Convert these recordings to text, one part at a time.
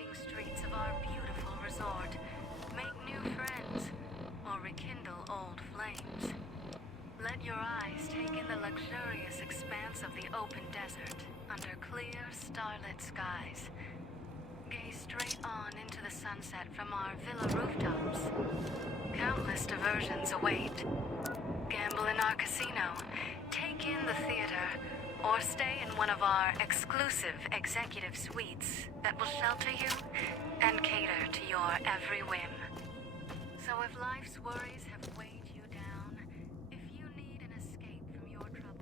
winding streets of our beautiful resort, make new friends, or rekindle old flames. Let your eyes take in the luxurious expanse of the open desert under clear, starlit skies. Gaze straight on into the sunset from our villa rooftops. Countless diversions await. Gamble in our casino, take in the theater, or stay in one of our exclusive executive suites that will shelter you and cater to your every whim. So if life's worries have weighed you down, if you need an escape from your troubles...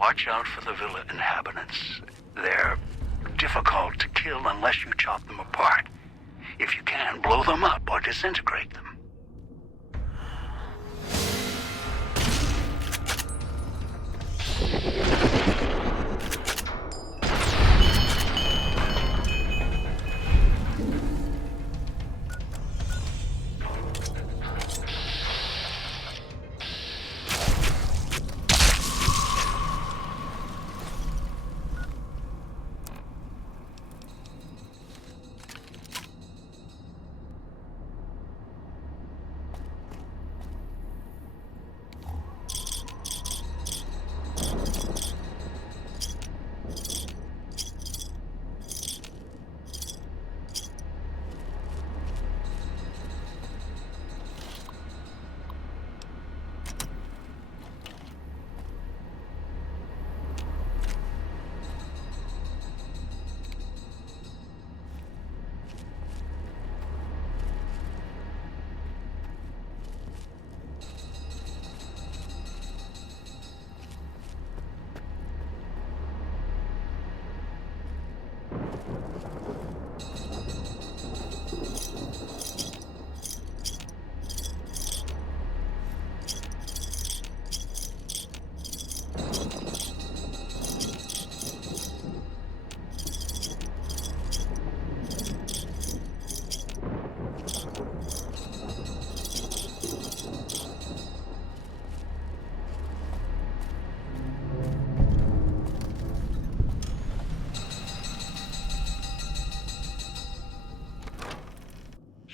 Watch out for the villa inhabitants. They're difficult to kill unless you chop them apart. If you can, blow them up or disintegrate them.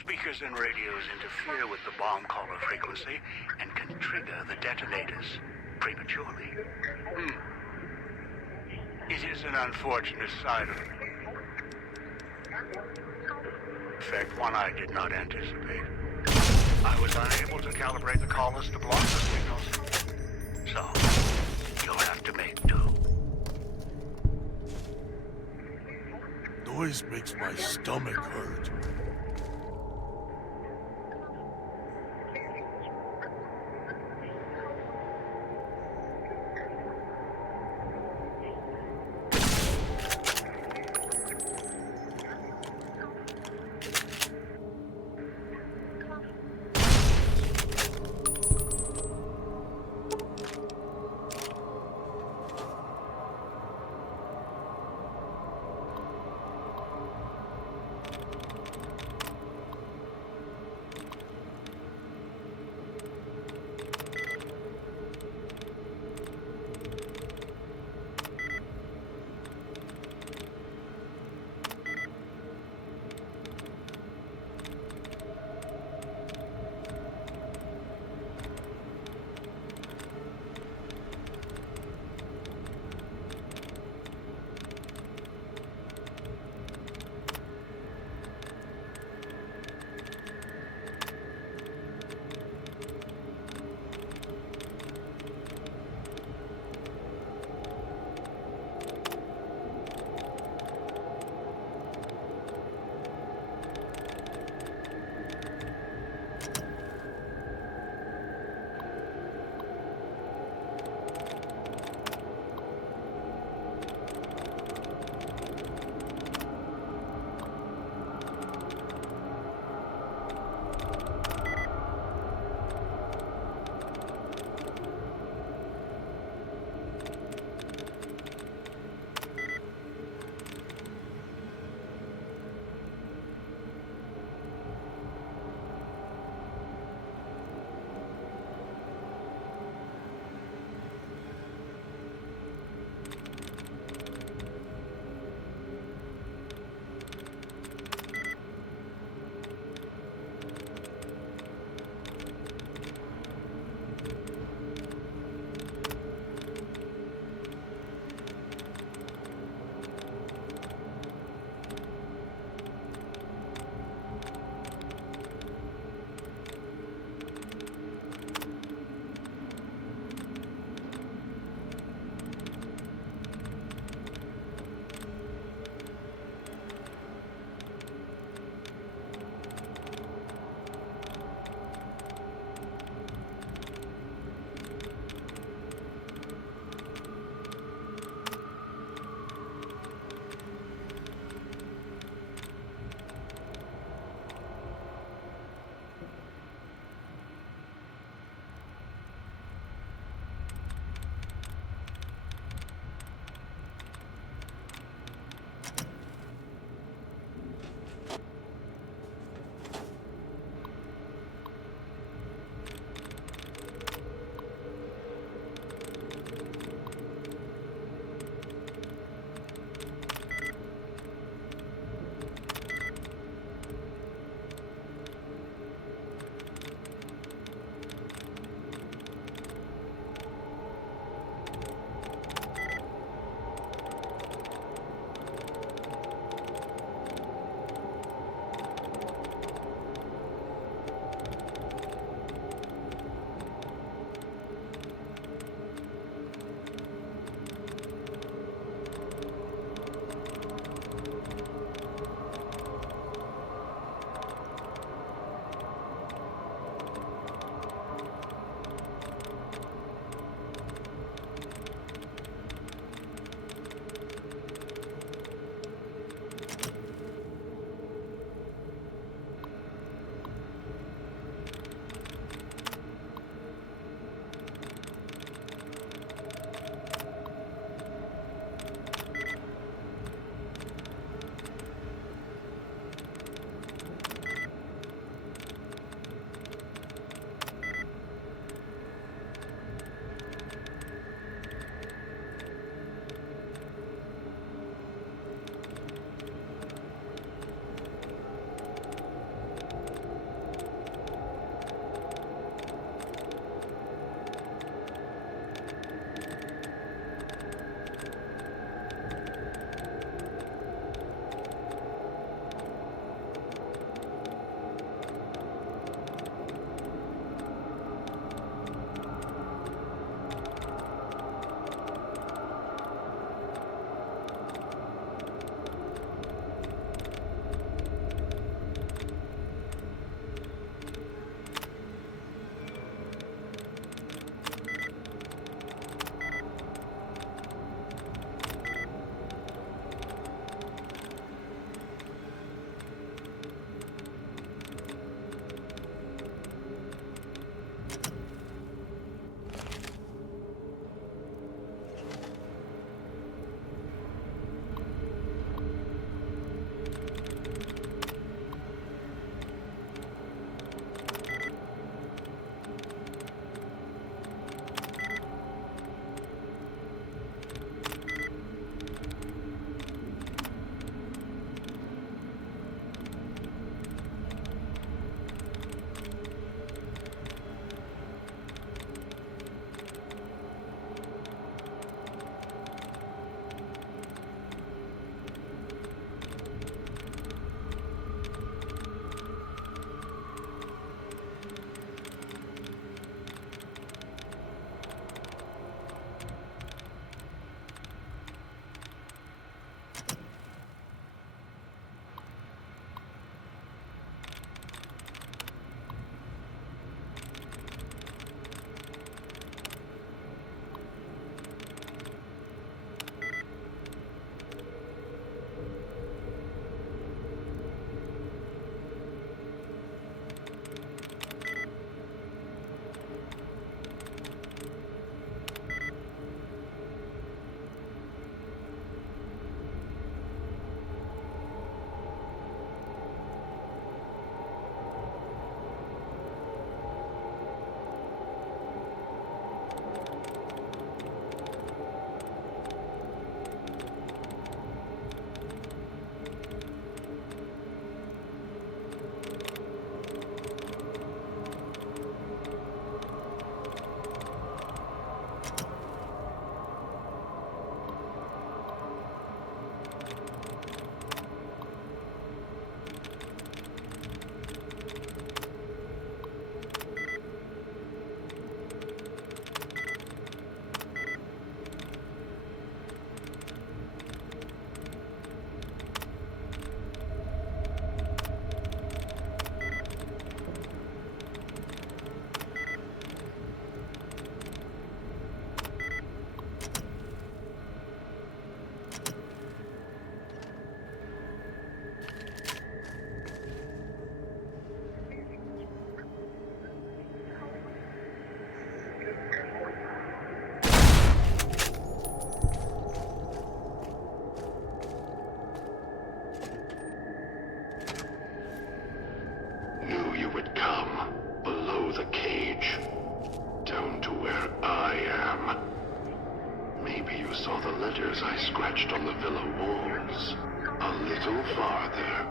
Speakers and radios interfere with the bomb caller frequency and can trigger the detonators prematurely. It is an unfortunate side of it. In fact, one I did not anticipate. I was unable to calibrate the callers to block the signals. So, you'll have to make do. Noise makes my stomach hurt. letters I scratched on the villa walls. A little farther.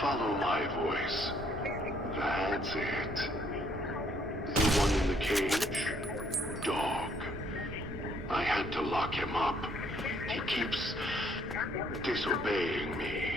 Follow my voice. That's it. The one in the cage? Dog. I had to lock him up. He keeps disobeying me.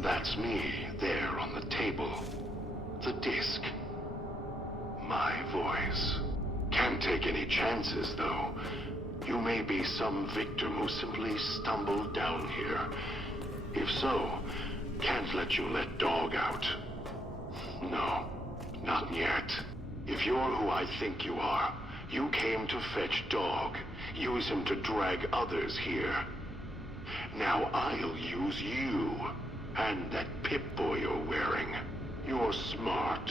That's me, there on the table. The disc. My voice. Can't take any chances, though. You may be some victim who simply stumbled down here. If so, can't let you let Dog out. No, not yet. If you're who I think you are, you came to fetch Dog. Use him to drag others here. Now I'll use you. And that Pip-Boy you're wearing. You're smart,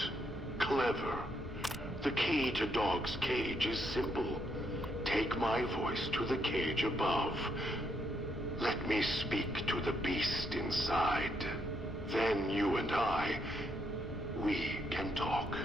clever. The key to Dog's cage is simple. Take my voice to the cage above. Let me speak to the beast inside. Then you and I, we can talk.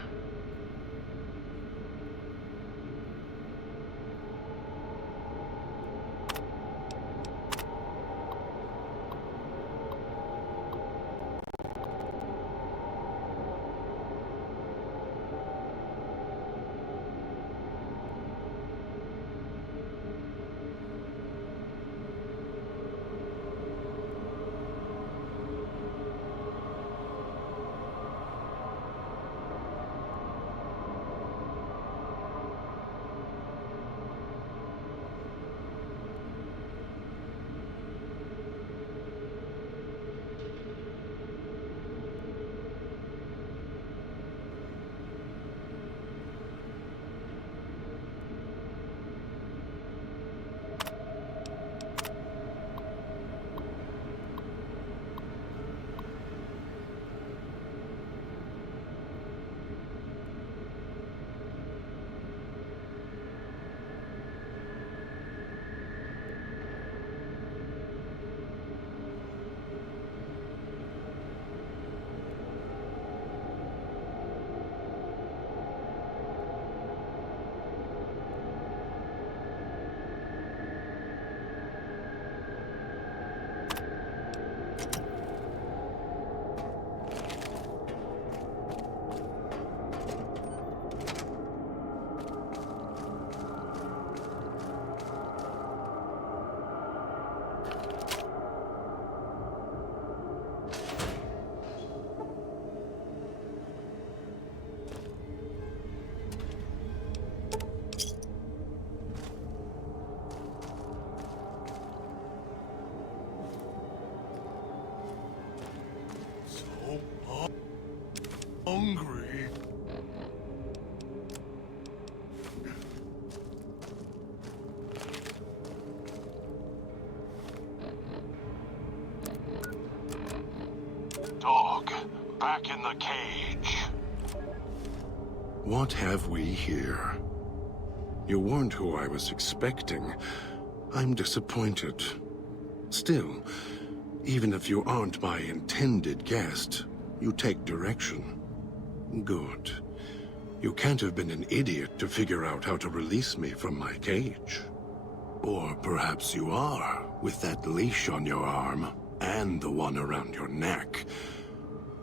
Hungry. Dog, back in the cage. What have we here? You weren't who I was expecting. I'm disappointed. Still, even if you aren't my intended guest, you take direction. Good. You can't have been an idiot to figure out how to release me from my cage. Or perhaps you are, with that leash on your arm, and the one around your neck.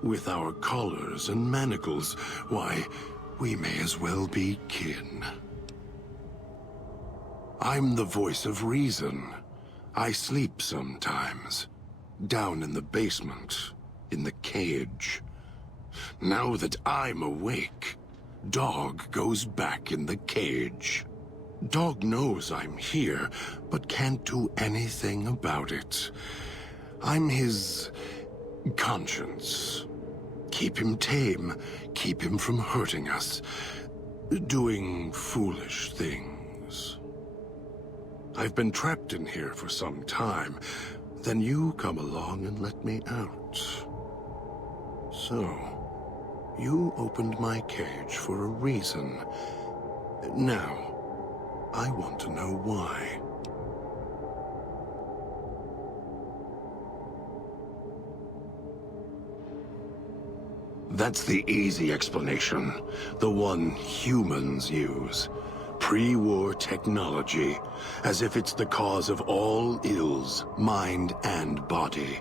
With our collars and manacles, why, we may as well be kin. I'm the voice of reason. I sleep sometimes. Down in the basement, in the cage. Now that I'm awake, Dog goes back in the cage. Dog knows I'm here, but can't do anything about it. I'm his conscience. Keep him tame, keep him from hurting us, doing foolish things. I've been trapped in here for some time. Then you come along and let me out. So, you opened my cage for a reason. Now, I want to know why. That's the easy explanation. The one humans use. Pre-war technology. As if it's the cause of all ills, mind and body.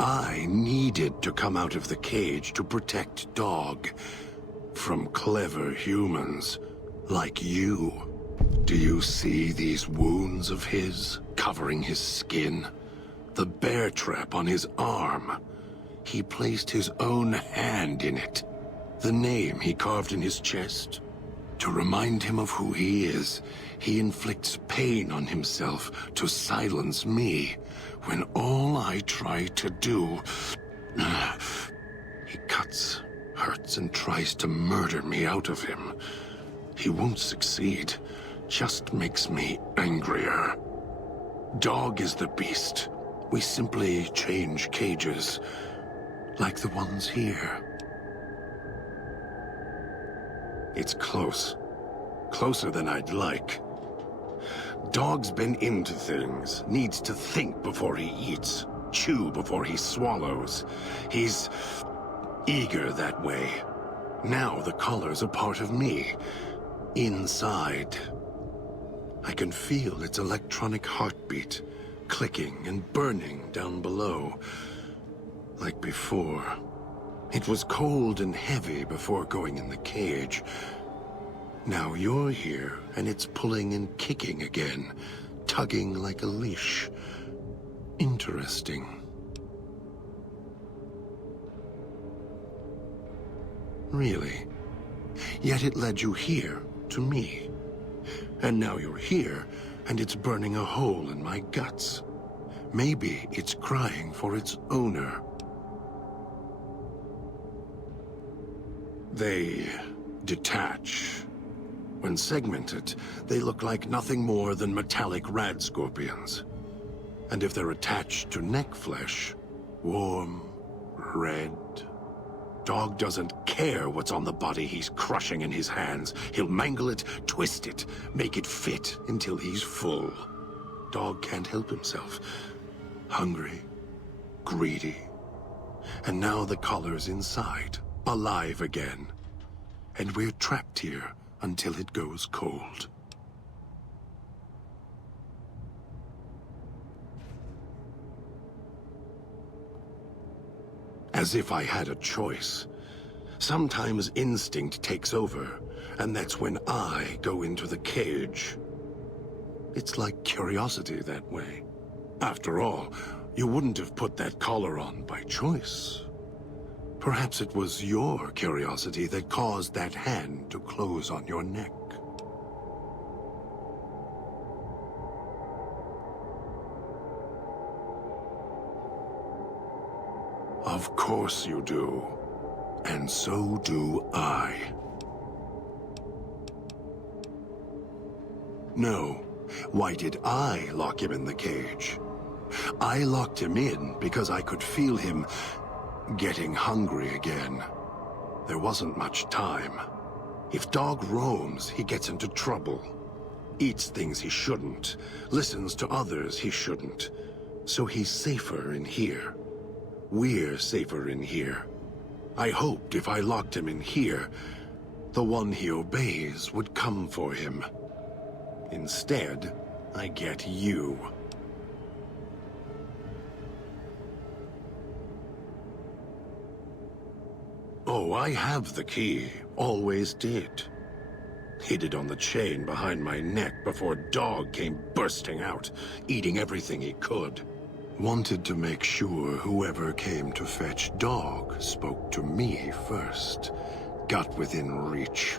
I needed to come out of the cage to protect Dog. From clever humans. Like you. Do you see these wounds of his, covering his skin? The bear trap on his arm. He placed his own hand in it. The name he carved in his chest. To remind him of who he is, he inflicts pain on himself to silence me, when all I try to do... He cuts, hurts, and tries to murder me out of him. He won't succeed, just makes me angrier. Dog is the beast. We simply change cages. Like the ones here. It's close. Closer than I'd like. Dog's been into things. Needs to think before he eats. Chew before he swallows. He's eager that way. Now the collar's a part of me. Inside. I can feel its electronic heartbeat. Clicking and burning down below. Like before. It was cold and heavy before going in the cage. Now you're here, and it's pulling and kicking again. Tugging like a leash. Interesting. Really? Yet it led you here, to me. And now you're here, and it's burning a hole in my guts. Maybe it's crying for its owner. They detach. When segmented, they look like nothing more than metallic rad scorpions. And if they're attached to neck flesh, warm, red. Dog doesn't care what's on the body he's crushing in his hands. He'll mangle it, twist it, make it fit until he's full. Dog can't help himself. Hungry, greedy. And now the collar's inside. Alive again. And we're trapped here until it goes cold. As if I had a choice. Sometimes instinct takes over, and that's when I go into the cage. It's like curiosity that way. After all, you wouldn't have put that collar on by choice. Perhaps it was your curiosity that caused that hand to close on your neck. Of course you do. And so do I. No. Why did I lock him in the cage? I locked him in because I could feel him getting hungry again. There wasn't much time. If Dog roams, he gets into trouble. Eats things he shouldn't. Listens to others he shouldn't. So he's safer in here. We're safer in here. I hoped if I locked him in here, the one he obeys would come for him. Instead, I get you. Oh, I have the key. Always did. Hid it on the chain behind my neck before Dog came bursting out, eating everything he could. Wanted to make sure whoever came to fetch Dog spoke to me first. Got within reach.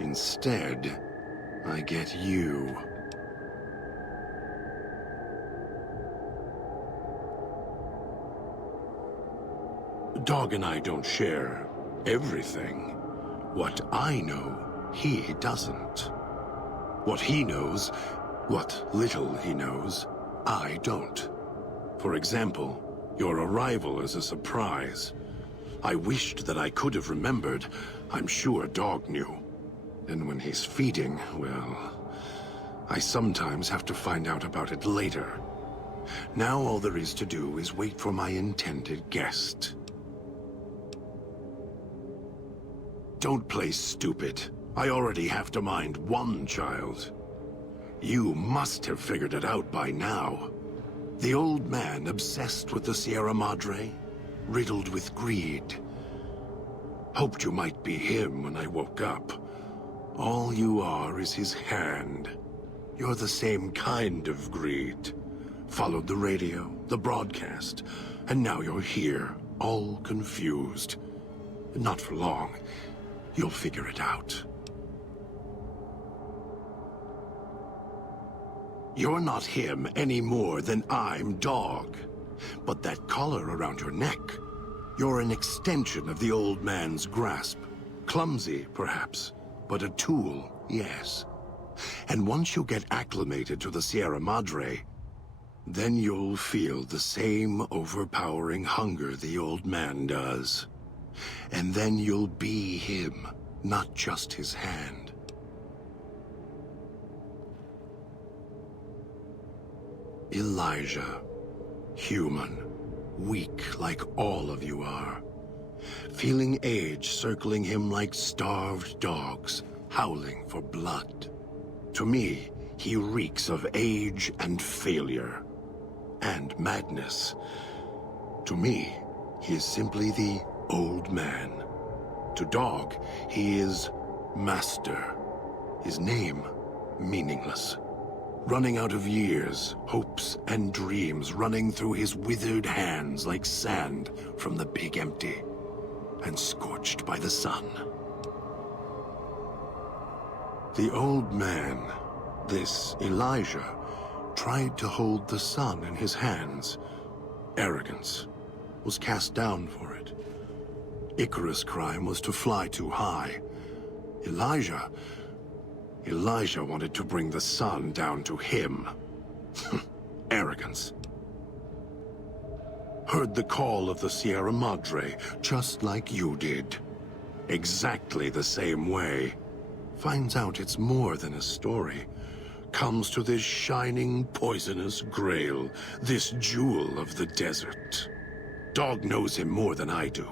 Instead, I get you. Dog and I don't share everything. What I know, he doesn't. What he knows, what little he knows, I don't. For example, your arrival is a surprise. I wished that I could have remembered. I'm sure Dog knew. And when he's feeding, well, I sometimes have to find out about it later. Now all there is to do is wait for my intended guest. Don't play stupid. I already have to mind one child. You must have figured it out by now. The old man obsessed with the Sierra Madre, riddled with greed. Hoped you might be him when I woke up. All you are is his hand. You're the same kind of greed. Followed the radio, the broadcast, and now you're here, all confused. Not for long. You'll figure it out. You're not him any more than I'm Dog. But that collar around your neck, you're an extension of the old man's grasp. Clumsy, perhaps, but a tool, yes. And once you get acclimated to the Sierra Madre, then you'll feel the same overpowering hunger the old man does. And then you'll be him, not just his hand. Elijah. Human. Weak like all of you are. Feeling age circling him like starved dogs, howling for blood. To me, he reeks of age and failure. And madness. To me, he is simply the old man. To Dog, he is Master. His name, meaningless. Running out of years, hopes and dreams running through his withered hands like sand from the big empty, and scorched by the sun. The old man, this Elijah, tried to hold the sun in his hands. Arrogance. Was cast down for it. Icarus' crime was to fly too high. Elijah wanted to bring the sun down to him. Arrogance. Heard the call of the Sierra Madre, just like you did. Exactly the same way. Finds out it's more than a story. Comes to this shining, poisonous grail, this jewel of the desert. Dog knows him more than I do.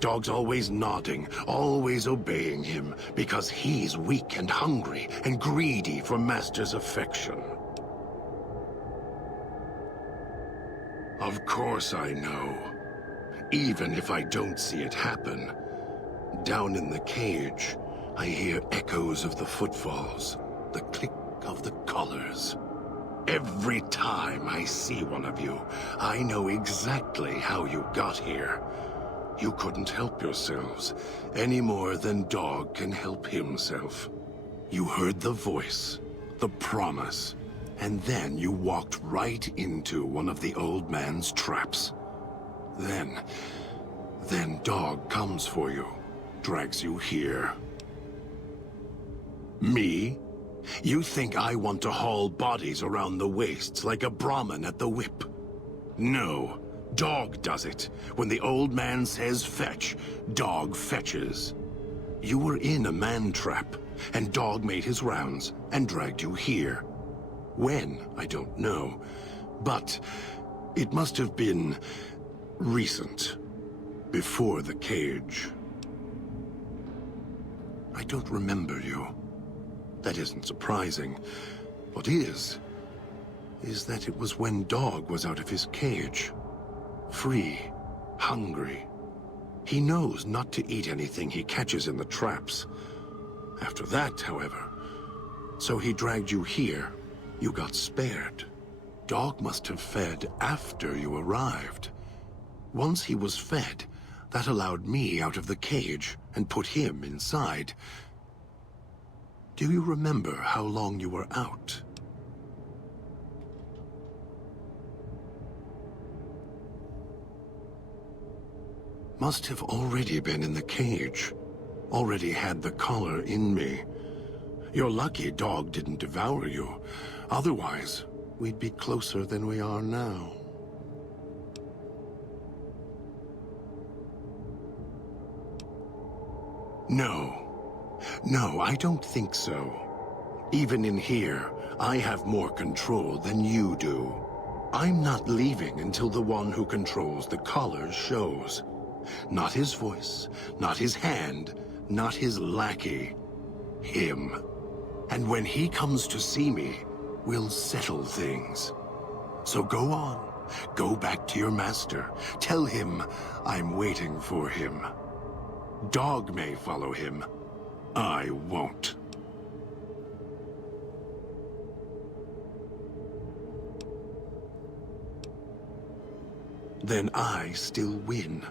Dog's always nodding, always obeying him, because he's weak and hungry and greedy for Master's affection. Of course I know. Even if I don't see it happen. Down in the cage, I hear echoes of the footfalls, the click of the collars. Every time I see one of you, I know exactly how you got here. You couldn't help yourselves, any more than Dog can help himself. You heard the voice, the promise, and then you walked right into one of the old man's traps. Then Dog comes for you, drags you here. Me? You think I want to haul bodies around the wastes like a Brahmin at the whip? No. Dog does it. When the old man says fetch, Dog fetches. You were in a man trap, and Dog made his rounds and dragged you here. When, I don't know. But it must have been recent. Before the cage. I don't remember you. That isn't surprising. What is that it was when Dog was out of his cage. Free, hungry. He knows not to eat anything he catches in the traps. After that, however, so he dragged you here. You got spared. Dog must have fed after you arrived. Once he was fed, that allowed me out of the cage and put him inside. Do you remember how long you were out? must have already been in the cage. Already had the collar in me. You're lucky Dog didn't devour you. Otherwise, we'd be closer than we are now. No, I don't think so. Even in here, I have more control than you do. I'm not leaving until the one who controls the collar shows. Not his voice, not his hand, not his lackey. Him. And when he comes to see me, we'll settle things. So go on. Go back to your master. Tell him I'm waiting for him. Dog may follow him. I won't. Then I still win.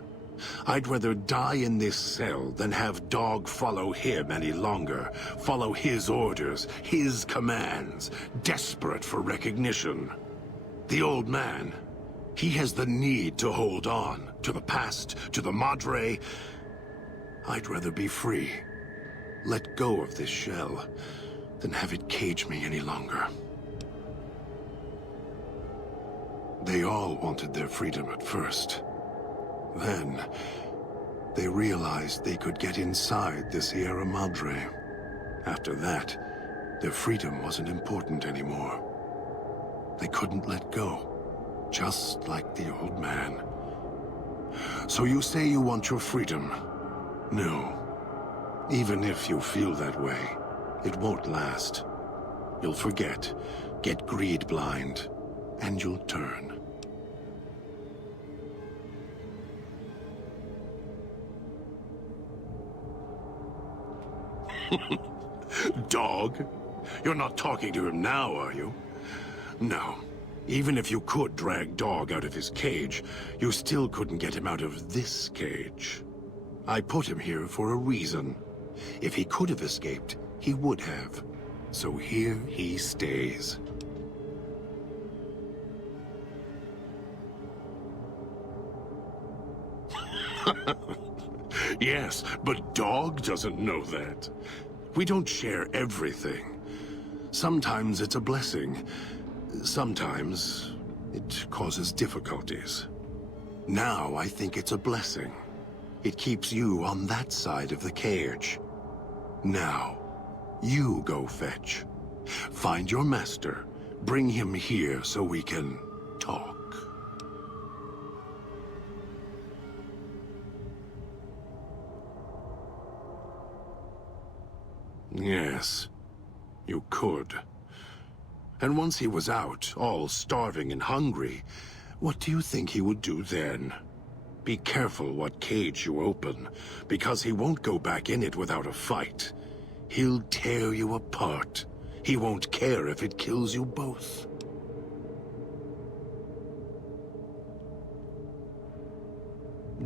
I'd rather die in this cell than have Dog follow him any longer. Follow his orders, his commands, desperate for recognition. The old man, he has the need to hold on, to the past, to the Madre. I'd rather be free. Let go of this shell than have it cage me any longer. They all wanted their freedom at first. Then, they realized they could get inside the Sierra Madre. After that, their freedom wasn't important anymore. They couldn't let go, just like the old man. So you say you want your freedom? No. Even if you feel that way, it won't last. You'll forget, get greed blind, and you'll turn. Dog? You're not talking to him now, are you? No. Even if you could drag Dog out of his cage, you still couldn't get him out of this cage. I put him here for a reason. If he could have escaped, he would have. So here he stays. Yes, but Dog doesn't know that. We don't share everything. Sometimes it's a blessing. Sometimes it causes difficulties. Now I think it's a blessing. It keeps you on that side of the cage. Now, you go fetch. Find your master. Bring him here so we can talk. Yes, you could. And once he was out, all starving and hungry, what do you think he would do then? Be careful what cage you open, because he won't go back in it without a fight. He'll tear you apart. He won't care if it kills you both.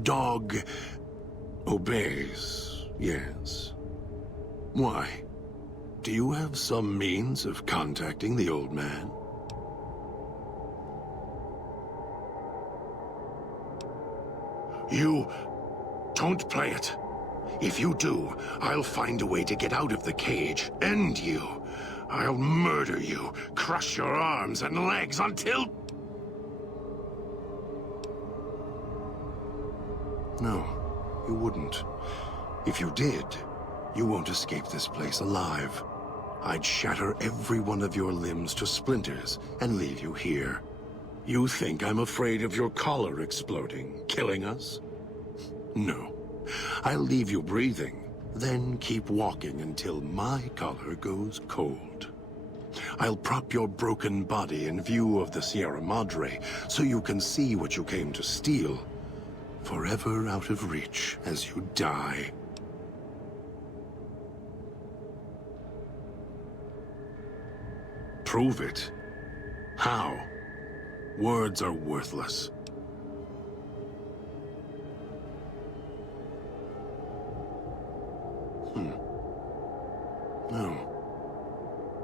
Dog obeys, yes. Why? Do you have some means of contacting the old man? You don't play it. If you do, I'll find a way to get out of the cage, end you. I'll murder you, crush your arms and legs until... No, you wouldn't. If you did, you won't escape this place alive. I'd shatter every one of your limbs to splinters and leave you here. You think I'm afraid of your collar exploding, killing us? No. I'll leave you breathing, then keep walking until my collar goes cold. I'll prop your broken body in view of the Sierra Madre so you can see what you came to steal, forever out of reach as you die. Prove it. How? Words are worthless.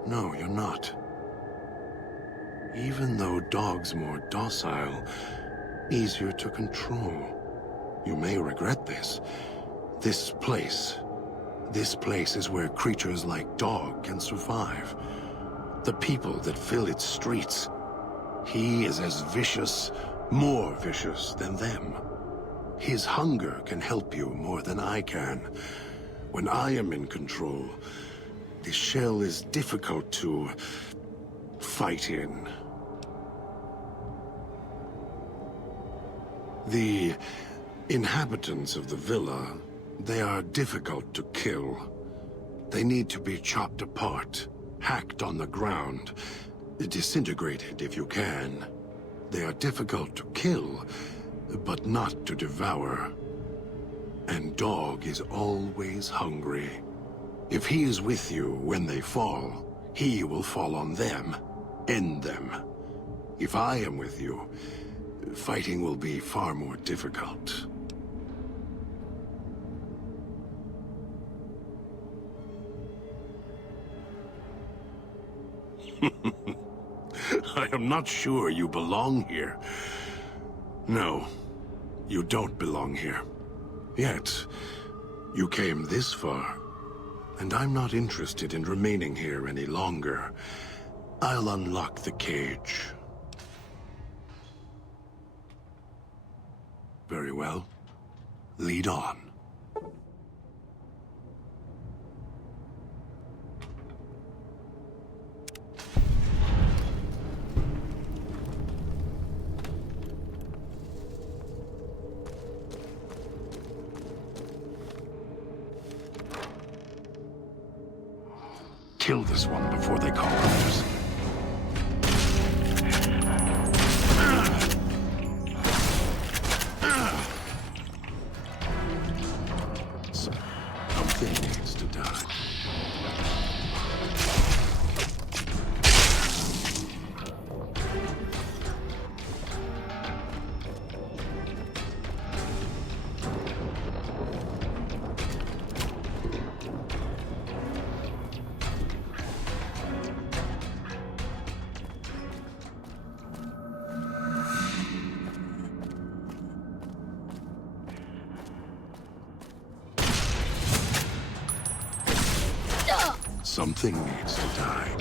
No, you're not. Even though Dog's more docile, easier to control, You may regret this. This place is where creatures like Dog can survive. The people that fill its streets. He is as vicious, more vicious than them. His hunger can help you more than I can. When I am in control, the shell is difficult to fight in. The inhabitants of the villa, they are difficult to kill. They need to be chopped apart, hacked on the ground, disintegrated if you can. They are difficult to kill, but not to devour. And Dog is always hungry. If he is with you when they fall, he will fall on them, end them. If I am with you, fighting will be far more difficult. I am not sure you belong here. No, you don't belong here. Yet, you came this far, and I'm not interested in remaining here any longer. I'll unlock the cage. Very well. Lead on. Kill this one before they call others. Something needs to die. Something needs to die.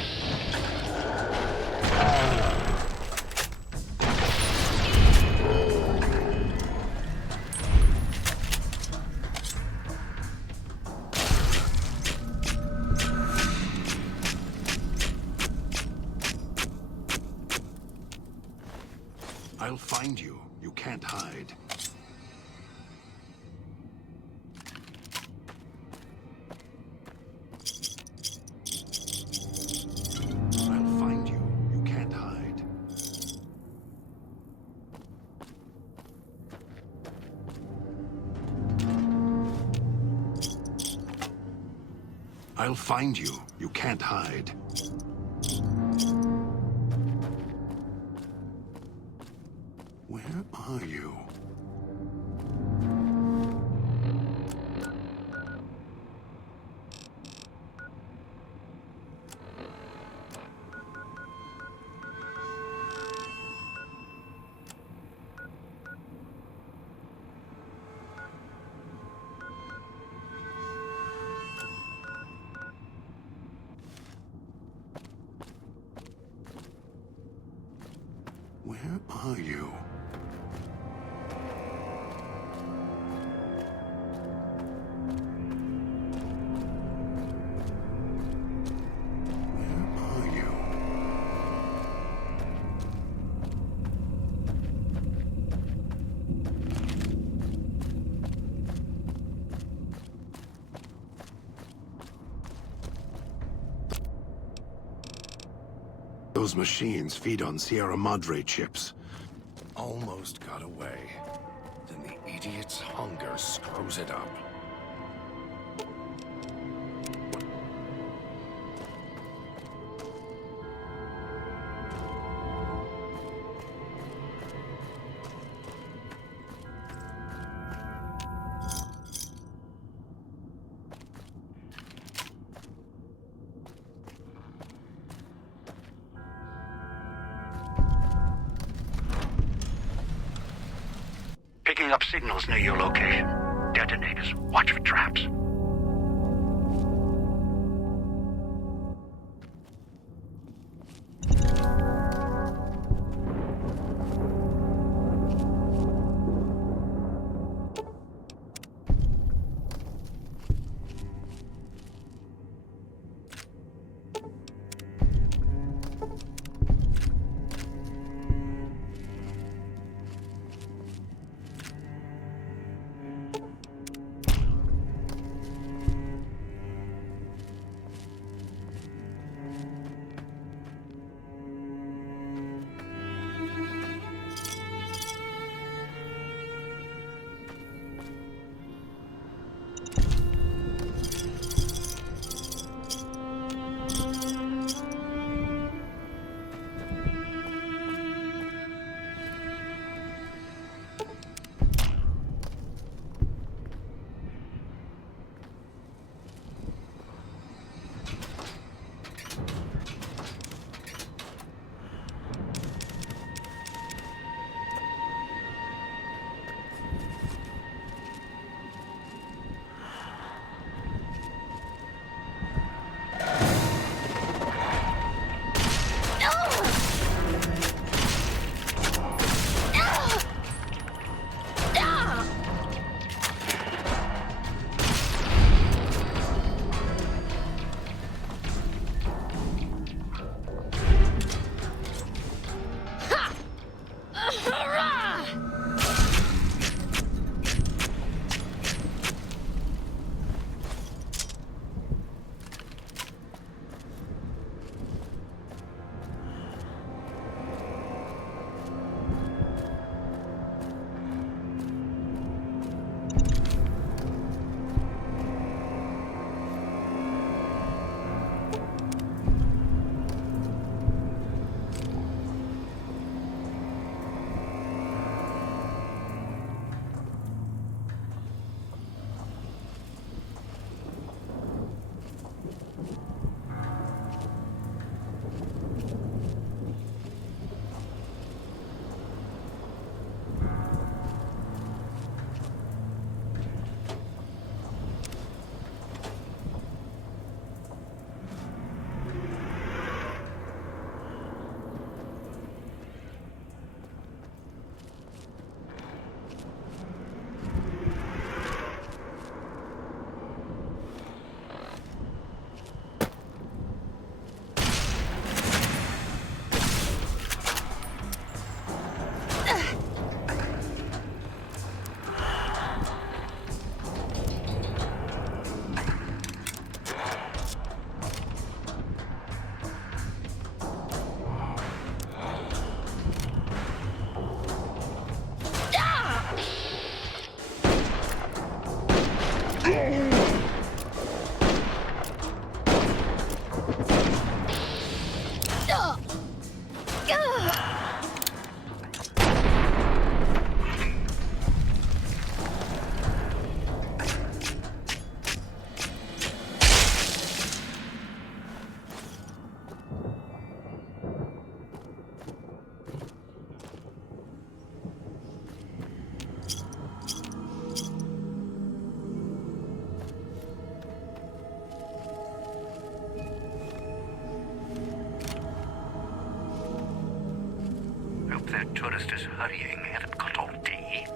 I'll find you. You can't hide. I'll find you. You can't hide. Where are you? Where are you? Where are you? Those machines feed on Sierra Madre chips. Almost got away. Then the idiot's hunger screws it up. picking up signals near your location. Detonators. Watch for traps. That tourist is hurrying. Haven't got all day.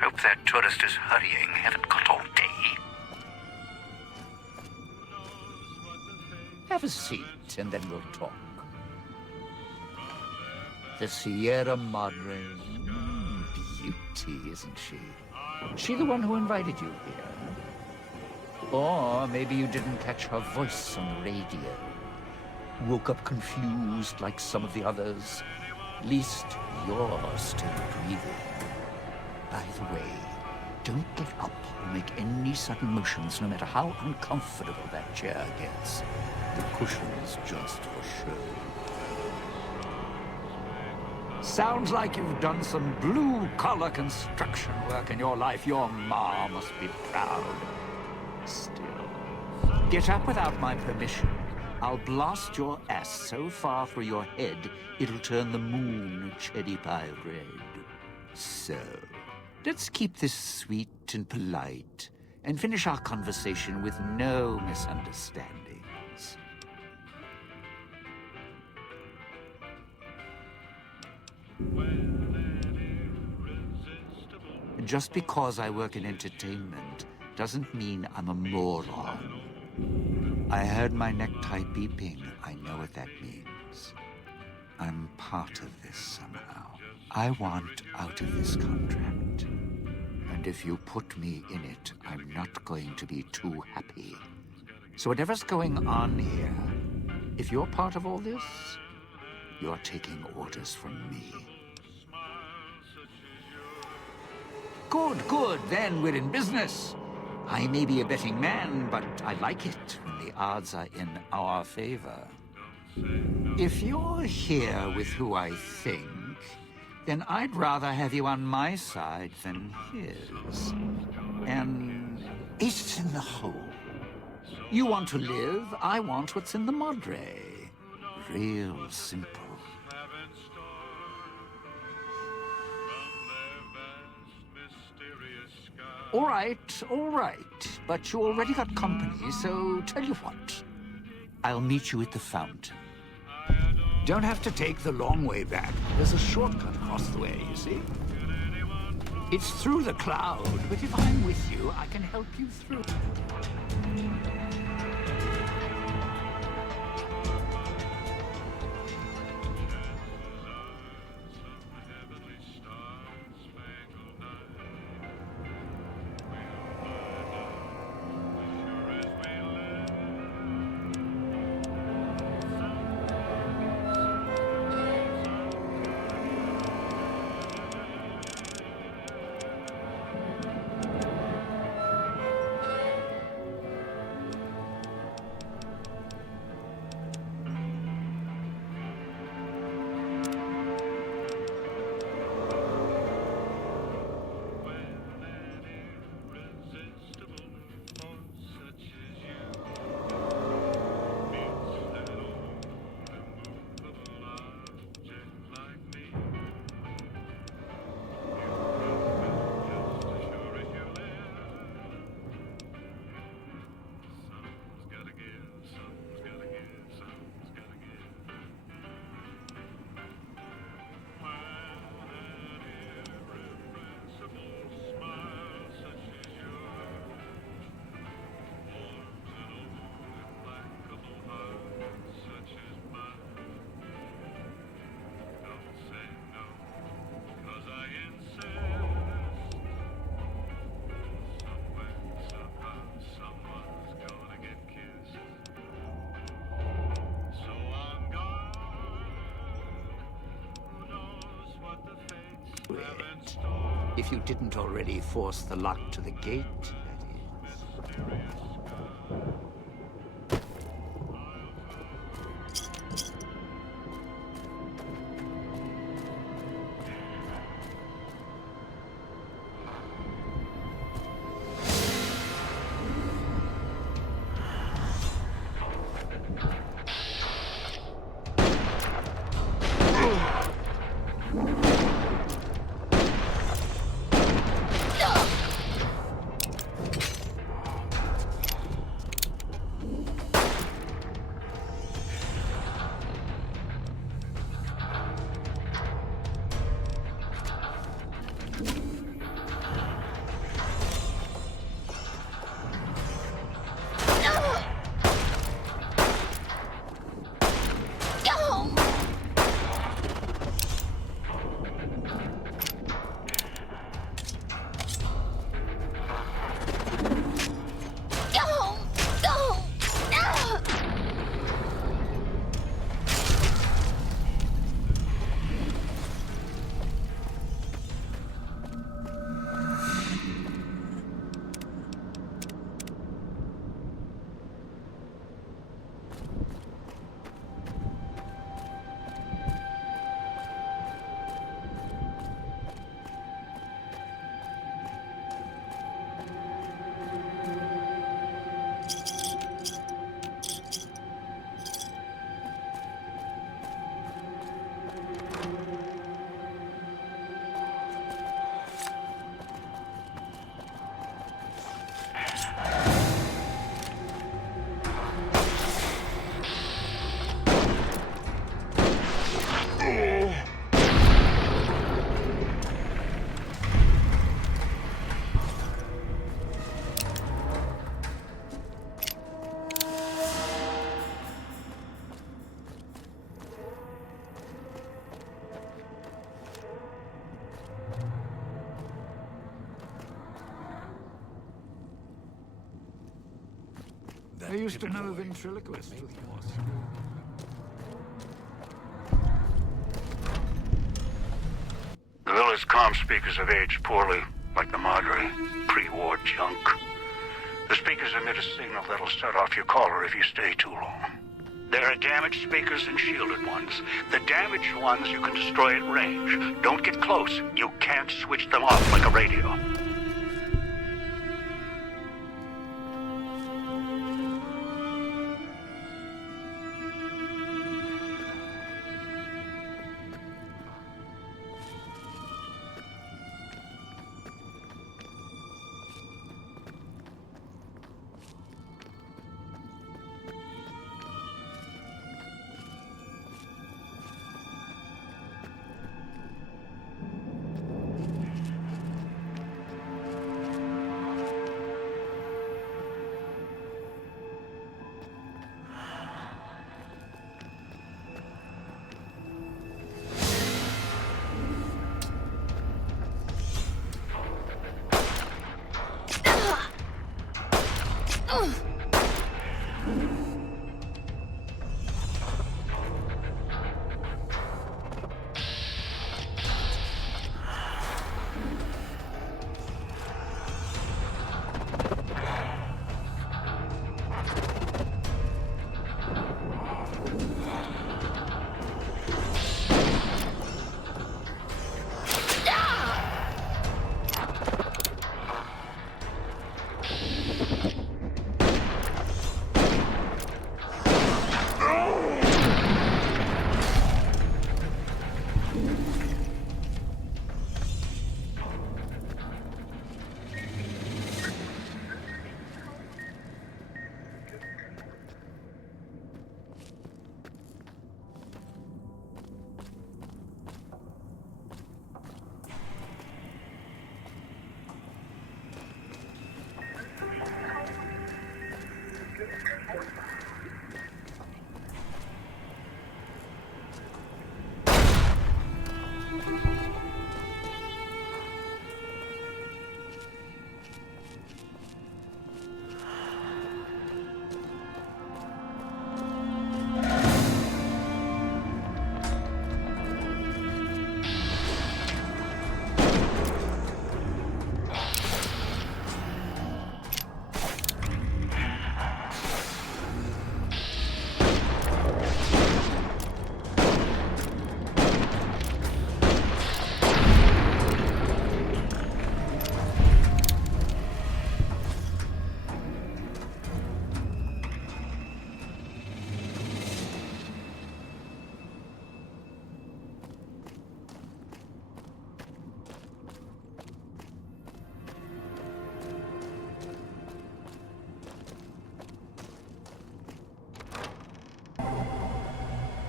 Hope that tourist is hurrying. Haven't got all day. Have a seat, and then we'll talk. The Sierra Madre's beauty, isn't she? She the one who invited you here? Or maybe you didn't catch her voice on the radio. Woke up confused like some of the others. At least you're still breathing. By the way, don't get up or make any sudden motions, no matter how uncomfortable that chair gets. The cushion's just for show. Sounds like you've done some blue-collar construction work in your life. Your ma must be proud. Still, get up without my permission. I'll blast your ass so far through your head, it'll turn the moon cherry pie red. So, let's keep this sweet and polite, and finish our conversation with no misunderstandings. Just because I work in entertainment doesn't mean I'm a moron. I heard my necktie beeping. I know what that means. I'm part of this somehow. I want out of this contract. And if you put me in it, I'm not going to be too happy. So whatever's going on here, if you're part of all this, you're taking orders from me. Good, then we're in business. I may be a betting man, but I like it when the odds are in our favor. If you're here with who I think, then I'd rather have you on my side than his. And it's in the hole. You want to live, I want what's in the Madre. Real simple. All right. But you already got company, so tell you what. I'll meet you at the fountain. Don't have to take the long way back. There's a shortcut across the way, you see? It's through the cloud, but if I'm with you, I can help you through. If you didn't already force the lock to the gate, that is. I used to know ventriloquists with Morse. The villa's comm speakers have aged poorly, like the Madre. Pre-war junk. The speakers emit a signal that'll set off your caller if you stay too long. There are damaged speakers and shielded ones. The damaged ones you can destroy at range. Don't get close. You can't switch them off like a radio.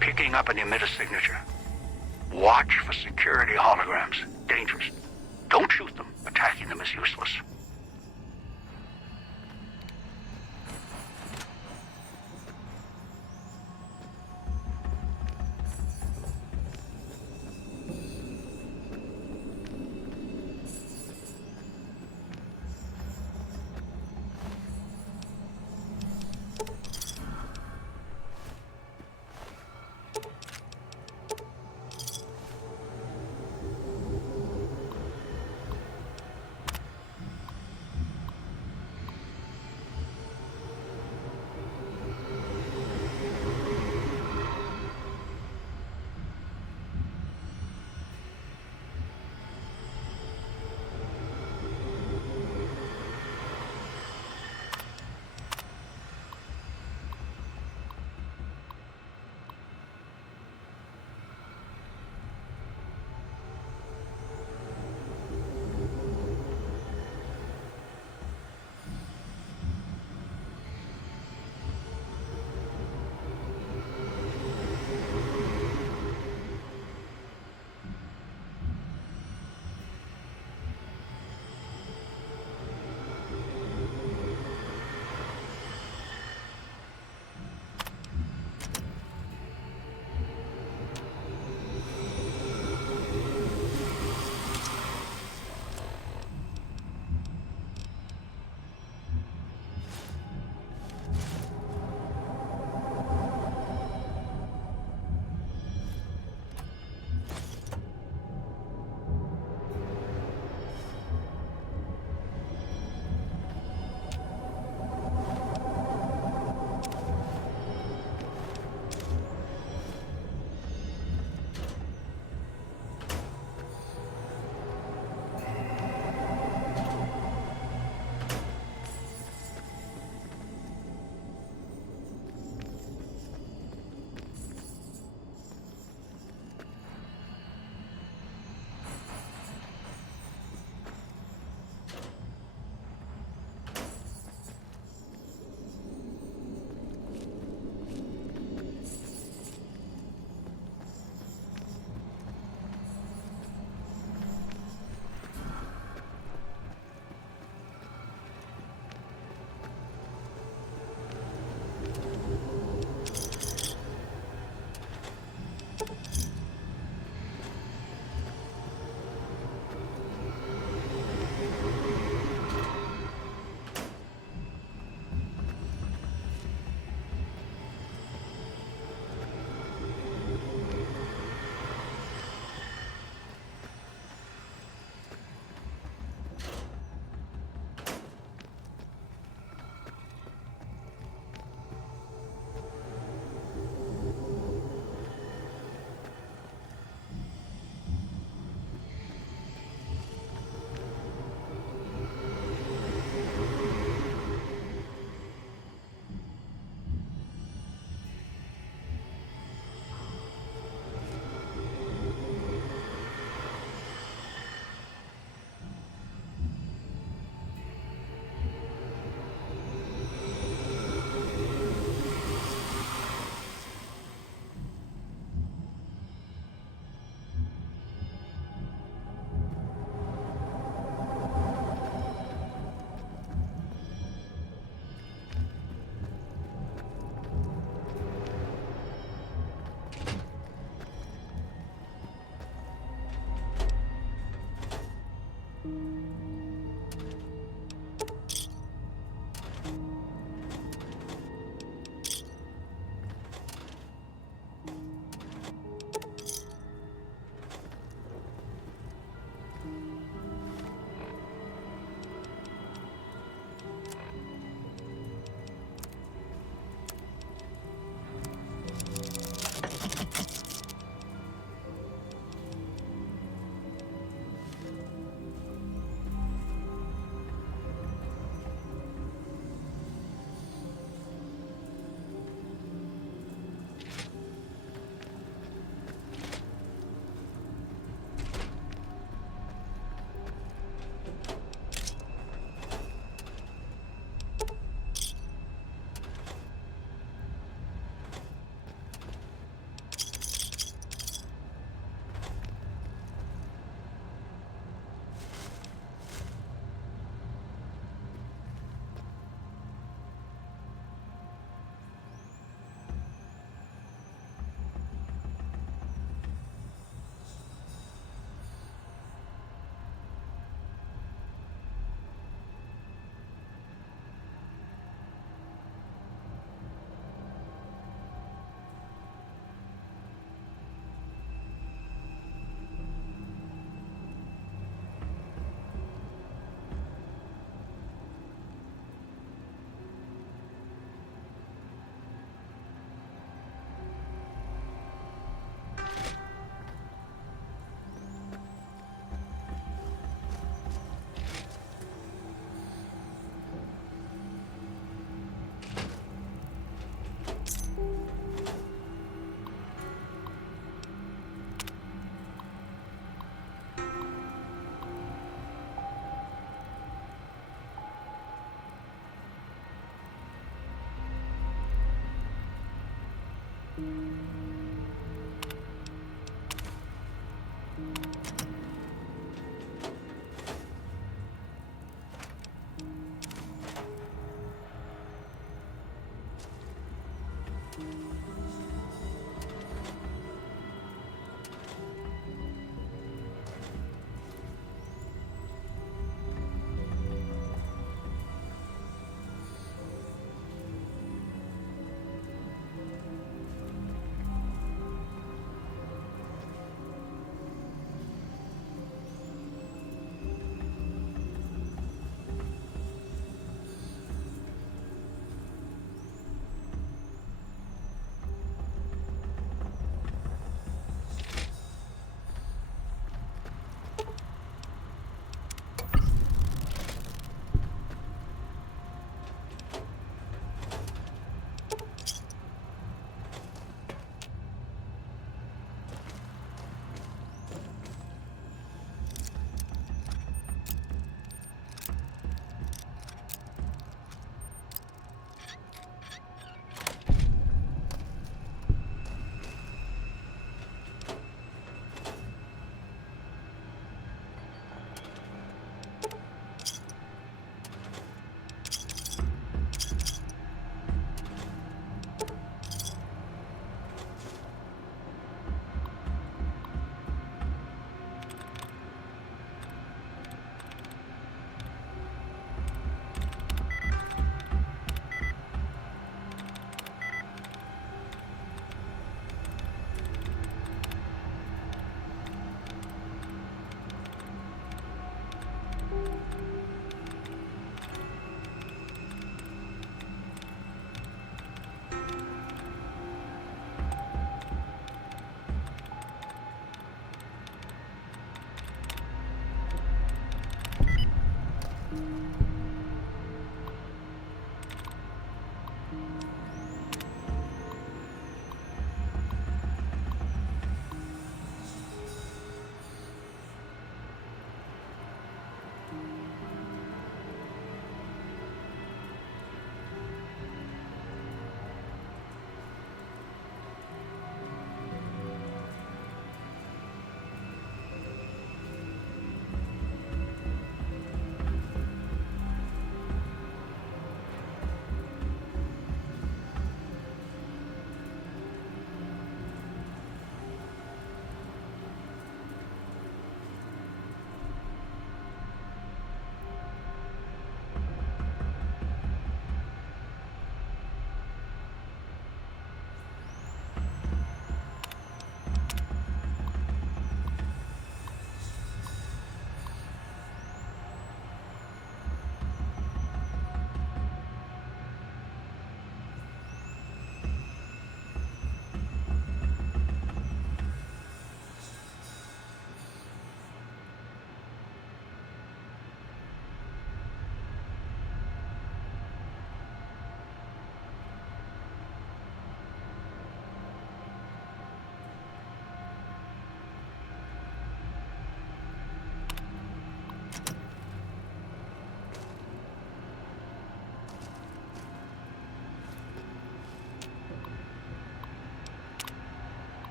Picking up an emitter signature. Watch for security holograms. Dangerous. Don't shoot them. Attacking them is useless.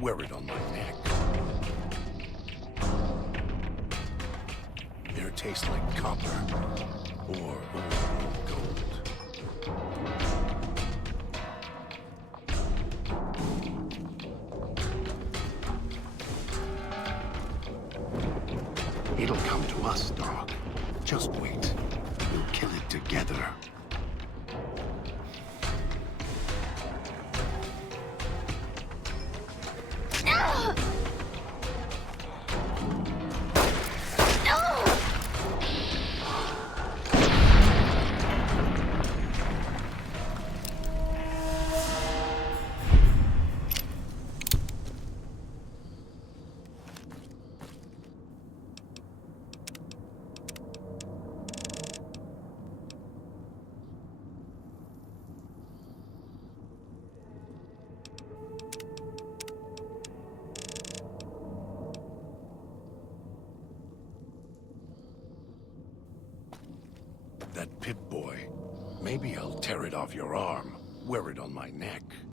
wear it on my neck. It'll taste like copper or gold. It'll come to us, dog. Just wait. We'll kill it together. That Pip-Boy. Maybe I'll tear it off your arm, wear it on my neck.